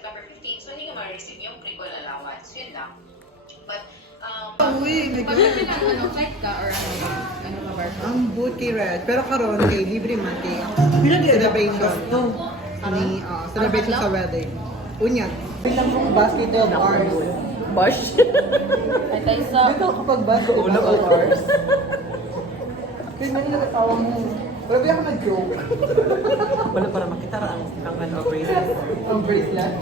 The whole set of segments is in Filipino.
September 15, so hindi ka ma-receive yung prequel allowance. Yun lang. But, Uy, may Pag flight ka or ano ka bar? ang boot kay Red. Pero karon kay libre man kay celebration. Celebration sa wedding. Unyan. Bilang mong basket of ours. Bosh? Ay, tayo sa... Dito kapag basket of ours. Kaya man yung natawa mo. Wala ba ako nag-joke? Wala para makita ang bracelet. Ang bracelet.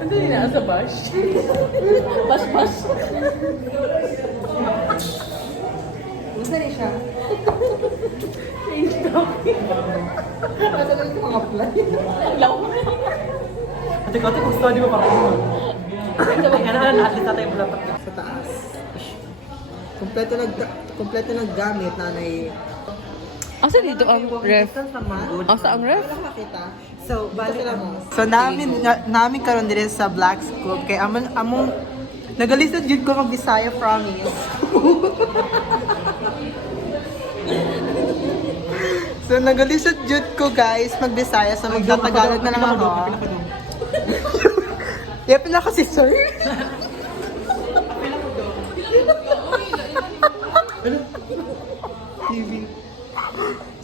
Ano yun na sa bash? Bash. Gusto rin siya. Nasa lang yung mga fly. Ate, kung study mo pa rin mo. Ano, at least tayo mula pa. Sa taas. Kompleto naggamit na Asa dito ang ref? Asa ang ref? Wala makita. So, Bali So, namin karon din sa Black Scoop. Kaya among nagalisod yun ko mag-Bisaya, promise. So, nagalisod yun ko guys, mag-Bisaya. So, magtatagalog na lang ako. Yapin na kasi, sir. TV.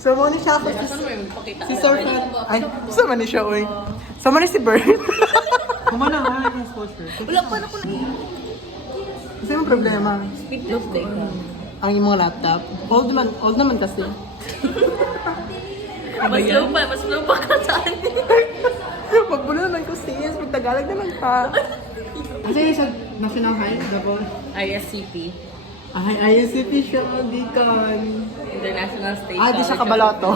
So, mo ni siya ako. Si Sir Fan. Ay, sama ni siya, oy. Sama ni si Bert. Kumana nga yung exposure. Wala pa na ko na. Kasi yung problema, Speed testing. ang imong laptop, old naman kasi. Mas slow pa ka saan. Magbulo naman ko sis, magtagalog naman pa. Kasi yun sa National High, double. ISCP. Ay, ISCP siya magikan. International State. Di siya kabaloto.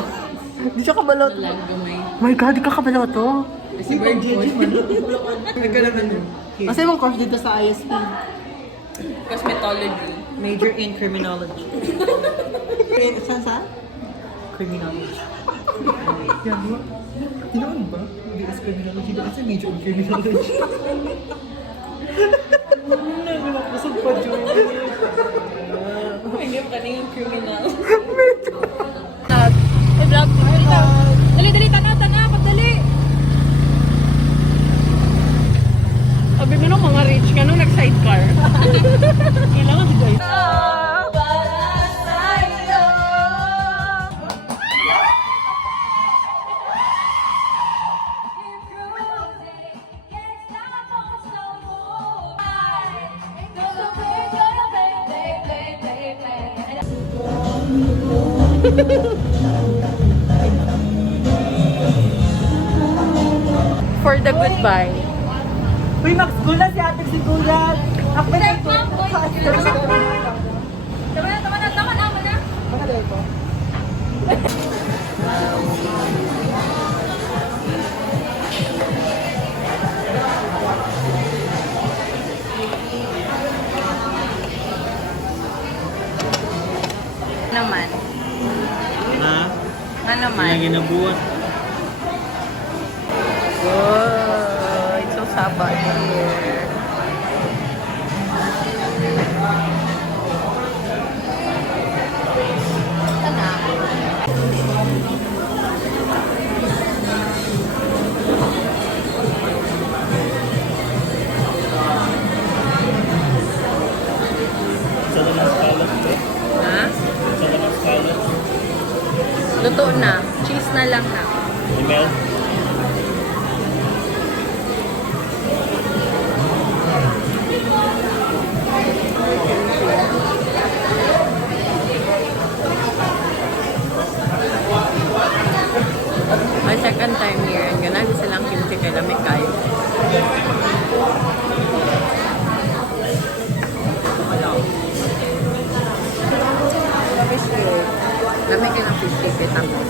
Di siya kabaloto. Gamay. My God, di ka kabaloto. Si Virgin. Kasi mong course dito sa ISP. Cosmetology. Major in criminology. Saan? Criminology. Yan mo. Tinoon ba? BS Criminology ba? Kasi major in criminology. Busog pa, Joy. Hindi pa rin yung criminal. I-vlog mo. Dali, tana, pagdali. Sabi mo nung mga rich ka nung nag-sidecar. Kailangan si Joyce. For the goodbye. Uy, Max, gulat si ate si gulat. Ako na ito. Tama na. Mga dahil po. Naman. Ha? Ano naman? ginabuhat. Oh, it's so saba here. Ha? Luto na. Cheese na lang na. Email? My second time here and ganun silang kimchi kay lamig kayo. Lamig kayo ng fish cake tapos